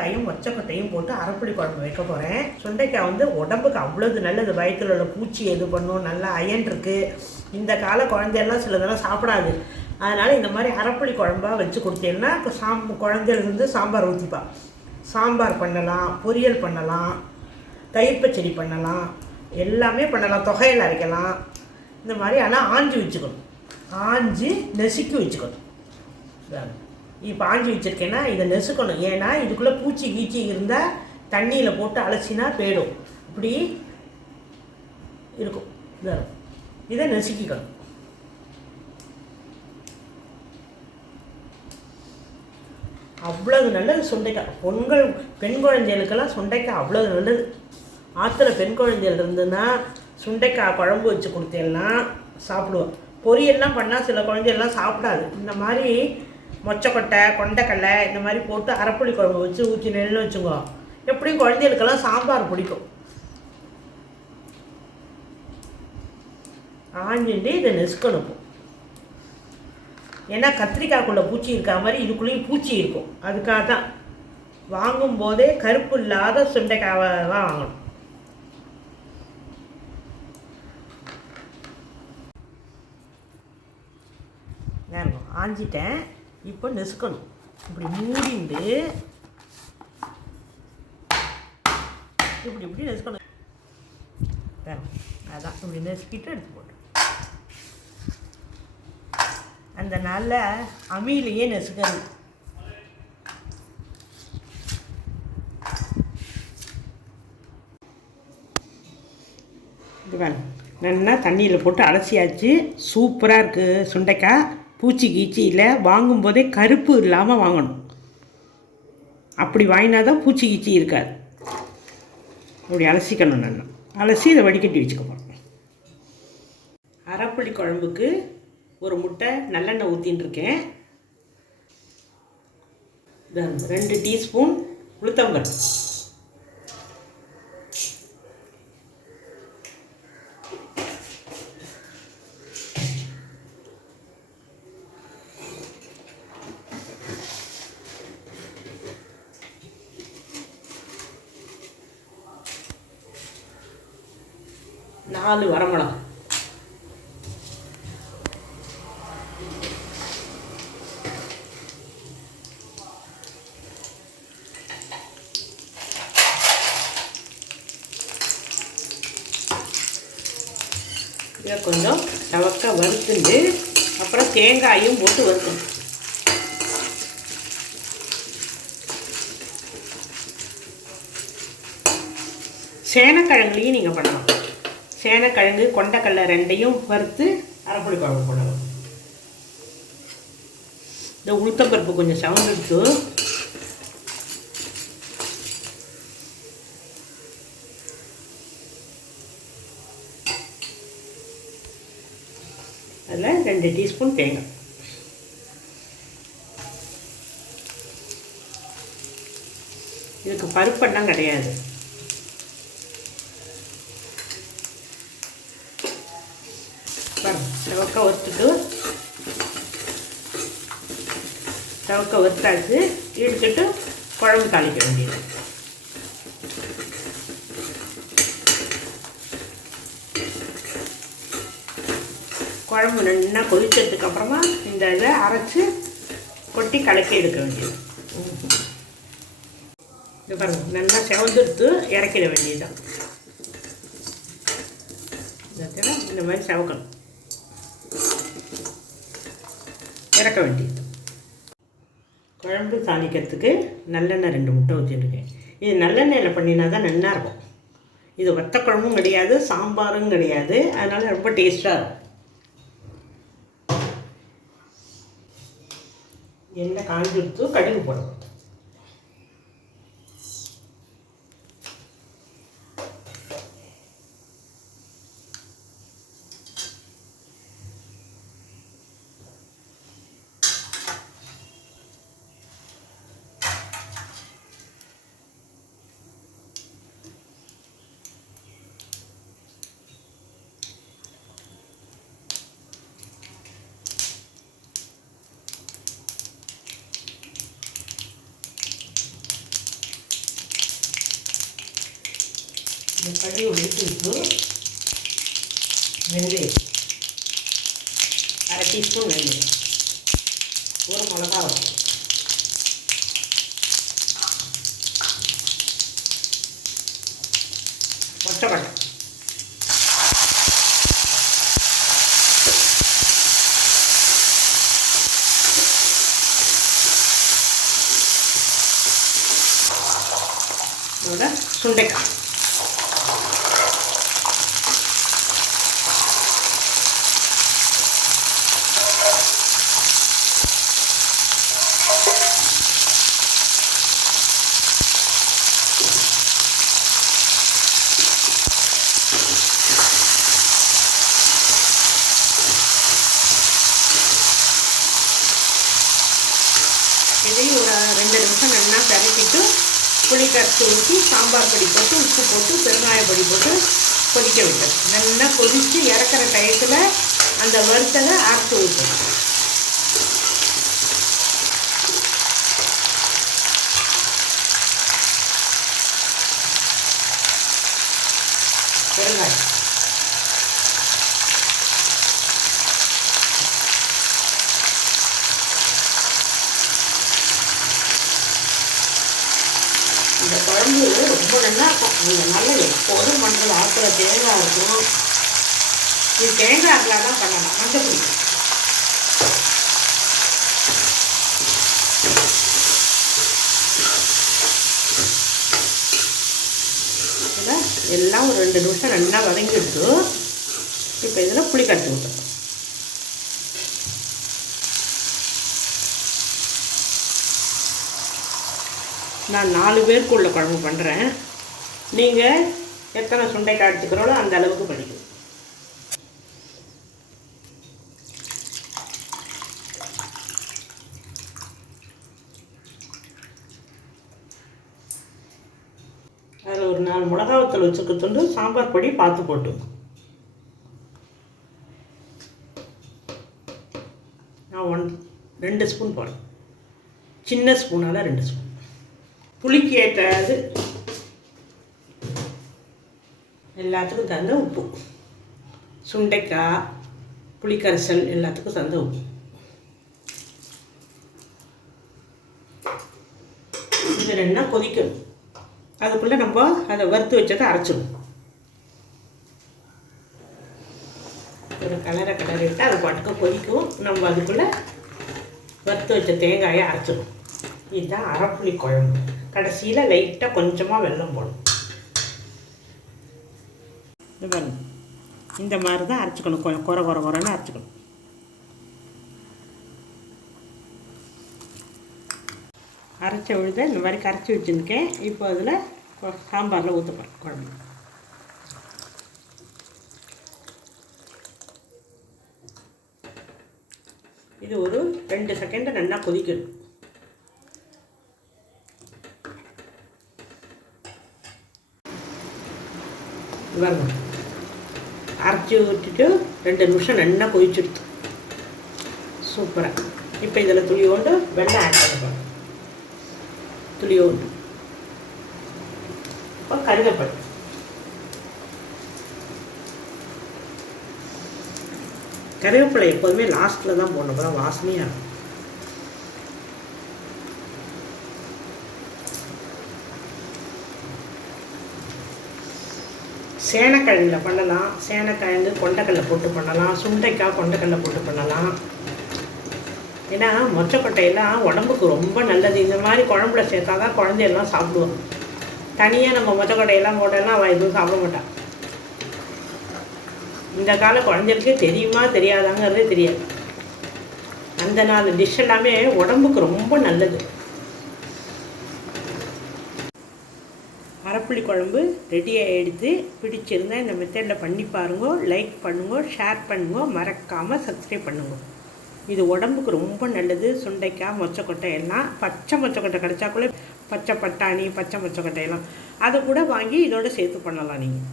சுண்டைக்காயும் மொச்சக்கொட்டையும் போட்டு அரைப்புளி குழம்பு வைக்க போகிறேன். சுண்டைக்காய் வந்து உடம்புக்கு அவ்வளோது நல்லது. வயிற்றில் உள்ள பூச்சி இது பண்ணும், நல்லா அயன் இருக்குது. இந்த கால குழந்தையெல்லாம் சிலதெல்லாம் சாப்பிடாது. அதனால் இந்த மாதிரி அரைப்புளி குழம்பாக வச்சு கொடுத்தீங்கன்னா இப்போ குழந்தையிலேருந்து சாம்பார் ஊற்றிப்பா. சாம்பார் பண்ணலாம், பொரியல் பண்ணலாம், தயிர் பச்சடி பண்ணலாம், எல்லாமே பண்ணலாம். தொகையில் அரைக்கலாம். இந்த மாதிரி ஆனால் ஆஞ்சி வச்சுக்கணும். ஆஞ்சி நெசுக்கி வச்சுக்கணும். இப்போ ஆஞ்சி வச்சுருக்கேன்னா இதை நெசுக்கணும். ஏன்னா இதுக்குள்ளே பூச்சி கீச்சி இருந்தால் தண்ணியில் போட்டு அலசினா போயிடும். இப்படி இருக்கும். இதை நெசுக்கிக்கணும். அவ்வளவு நல்லது சுண்டைக்காய். பெண் குழந்தைகளுக்கெல்லாம் சுண்டைக்காய் அவ்வளவு நல்லது. ஆற்றுல பெண் குழந்தைகள் இருந்ததுன்னா சுண்டைக்காய் குழம்பு வச்சு கொடுத்தேன்னா சாப்பிடுவோம். பொரியல்லாம் பண்ணால் சில குழந்தைகள்லாம் சாப்பிடாது. இந்த மாதிரி மொச்சக்கொட்டை, கொண்டைக்கடலை இந்த மாதிரி போட்டு அரைப்புளி குழம்பு வச்சு ஊற்றி நெல்லுன்னு வச்சுக்கோ. எப்படியும் குழந்தைகளுக்கெல்லாம் சாம்பார் பிடிக்கும். ஆஞ்சிட்டு இதை நெசுக்கணும். ஏன்னா கத்திரிக்காய்க்குள்ளே பூச்சி இருக்கா மாதிரி இதுக்குள்ளேயும் பூச்சி இருக்கும். அதுக்காக தான் வாங்கும்போதே கருப்பு இல்லாத சுண்டைக்காவை தான் வாங்கணும். ஆஞ்சிட்டேன். இப்போ நெசுக்கணும். இப்படி மூடிண்டு இப்படி நெசுக்கணும். அதான் இப்படி நெசுக்கிட்டு எடுத்து போட்டு அந்த நல்ல அம்மியிலேயே நெசுக்கணும். இது வேணும். நல்லா தண்ணியில் போட்டு அலசியாச்சு. சூப்பராக இருக்குது சுண்டைக்காய். பூச்சி கீச்சி இல்லை. வாங்கும்போதே கருப்பு இல்லாமல் வாங்கணும். அப்படி வாங்கினா தான் பூச்சி கீச்சி இருக்காது. இப்படி அலசிக்கணும். நல்லா அலசி இதை வடிகட்டி வச்சுக்க போகிறோம். அரைப்புளி குழம்புக்கு ஒரு முட்டை நல்லெண்ணெய் ஊற்றின்னு இருக்கேன். 2 டீஸ்பூன் உளுத்தம்பருப்பு, நாலு வரமிளகா, இதை கொஞ்சம் தவக்க வறுத்துண்டு அப்புறம் தேங்காயும் போட்டு வறுக்கணும். சேனக்கிழங்குலையும் நீங்கள் பண்ணலாம். சேனக்கிழங்கு, கொண்டைக்கடலை ரெண்டையும் வறுத்து அரைப்புளி குழம்பு போடலாம். இந்த உளுத்தம்பருப்பு கொஞ்சம் சவுண்டெடுத்து அதில் 2 டீஸ்பூன் தேங்காய். இதுக்கு பருப்பெல்லாம் கிடையாது. சவக்க வறுத்தாச்சு. எடுத்துட்டு குழம்பு தாளிக்க வேண்டியது. குழம்பு நல்லா கொதிச்சதுக்கு அப்புறமா இந்த இதை அரைச்சி கொட்டி கலக்கி எடுக்க வேண்டியது. இது பாருங்க, நல்லா செவந்துடுத்து இறக்கிட வேண்டியதுதான். இந்த மாதிரி செவக்கணும், இறக்க வேண்டியது. குழம்பு தாளிக்கிறதுக்கு நல்லெண்ணெய் 2 முட்டை ஊற்றிட்டுருக்கேன். இது நல்லெண்ணெயில் பண்ணினா தான் நல்லா இருக்கும். இது வத்த குழம்பும் கிடையாது, சாம்பாரும் கிடையாது. அதனால் ரொம்ப டேஸ்ட்டாக இருக்கும். எண்ணெய் காஞ்சி எடுத்து கடுகு போடணும். இந்த கடுகு வெடிச்சுட்டு வெந்தயம், 1/2 டீஸ்பூன் வெந்தயம், ஒரு மிளகா வரும், மொச்சக்கொட்டை, இதோட சுண்டைக்காய், இதையும் ஒரு 2 நிமிஷம் நல்லா பெரட்டிட்டு புளி கரைச்சி ஊற்றி சாம்பார் பொடி போட்டு உப்பு போட்டு பெருங்காய பொடி போட்டு கொதிக்க விட்டது. நல்லா கொதித்து இறக்குற டயத்தில் அந்த வறுத்ததை அரைச்சி ஊற்றணும். பெருங்காயம், இந்த குழம்பு ரொம்ப நல்லா இருக்கும். நீங்கள் நல்லா எப்போதும் பண்ணுறது ஆக்கிற தேங்காய் இருக்கும். இது தேங்காய் ஆக்கில் தான் பண்ணலாம். மஞ்சள் பொடி, இதில் எல்லாம் ஒரு 2 நிமிஷம் நல்லா வதங்கிடுச்சு. இப்போ இதில் புளி கரைச்சி ஊற்றணும். நான் 4 பேருக்கு உள்ள குழம்பு பண்ணுறேன். நீங்கள் எத்தனை சுண்டைக்காய் எடுத்துக்கிறோளோ அந்த அளவுக்கு படிக்கும். அதில் ஒரு 4 மிளகாவத்தூள் வச்சுக்கிட்டு சாம்பார் பொடி பார்த்து போட்டு, நான் 2 ஸ்பூன் போடுறேன். சின்ன ஸ்பூனால் 2 ஸ்பூன். புளிக்கு ஏற்றது எல்லாத்துக்கும் தகுந்த உப்பு, சுண்டைக்காய் புளிக்கரைசல் எல்லாத்துக்கும் தகுந்த உப்பு. இது 2 கொதிக்கணும். அதுக்குள்ளே நம்ம அதை வறுத்து வச்சதை அரைச்சிடும். ஒரு கலரை விட்டு அது பாட்டுக்கு கொதிக்கும். நம்ம அதுக்குள்ளே வறுத்து வச்ச தேங்காயை அரைச்சிடும். இதுதான் அரைப்புளி குழம்பு. கடைசியில் லைட்டாக கொஞ்சமாக வெல்லம் போடும். இந்த மாதிரி தான் அரைச்சிக்கணும். கொஞ்சம் குறைன்னு அரைச்சிக்கணும். அரைச்ச விழுத இந்த மாதிரி கரைச்சி வச்சுருக்கேன். இப்போ அதில் சாம்பாரில் ஊற்றப்போம் குழம்பு. இது ஒரு 2 செகண்ட் நல்லா கொதிக்கணும். வரணும் அரைச்சி ஊற்றிட்டு 2 நிமிஷம் நல்லா கொதிச்சுடுத்து. சூப்பராக. இப்போ இதில் துளியோண்டு வெள்ளம் ஆட் பண்ணிப்போம். துளியோண்டு இப்போ கருவேப்பிலை, கருவேப்பிலை எப்போதுமே லாஸ்ட்டில் தான் போடணும். அப்புறம் வாசனையாக இருக்கும். சேனக்கிழங்கில் பண்ணலாம். சேனக்கிழங்கு கொண்டைக்கடலை போட்டு பண்ணலாம். சுண்டைக்காய் கொண்டைக்கடலை போட்டு பண்ணலாம். ஏன்னா மொச்சக்கொட்டையெல்லாம் உடம்புக்கு ரொம்ப நல்லது. இந்த மாதிரி குழம்புல சேர்த்தா தான் குழந்தையெல்லாம் சாப்பிடுவோம். தனியாக நம்ம மொச்சக்கொட்டையெல்லாம் போட்டெல்லாம் அவள் எதுவும் சாப்பிட மாட்டான். இந்த கால குழந்தைகளுக்கே தெரியுமா தெரியாதாங்கிறதே தெரியாது. அந்த 4 டிஷ் எல்லாமே உடம்புக்கு ரொம்ப நல்லது. அரைப்புளி குழம்பு ரெடி ஆகிடுது. பிடிச்சிருந்தால் இந்த மெத்தடில் பண்ணி பாருங்க. லைக் பண்ணுங்க, ஷேர் பண்ணுங்க, மறக்காமல் சப்ஸ்கிரைப் பண்ணுங்க. இது உடம்புக்கு ரொம்ப நல்லது. சுண்டைக்காய் மொச்சக்கொட்டை எல்லாம், பச்சை மொச்சக்கொட்டை கிடைச்சா கூட, பச்சை பட்டாணி பச்சை மொச்சக்கொட்டையெல்லாம் அதை கூட வாங்கி இதோடு சேர்த்து பண்ணலாம் நீங்கள்.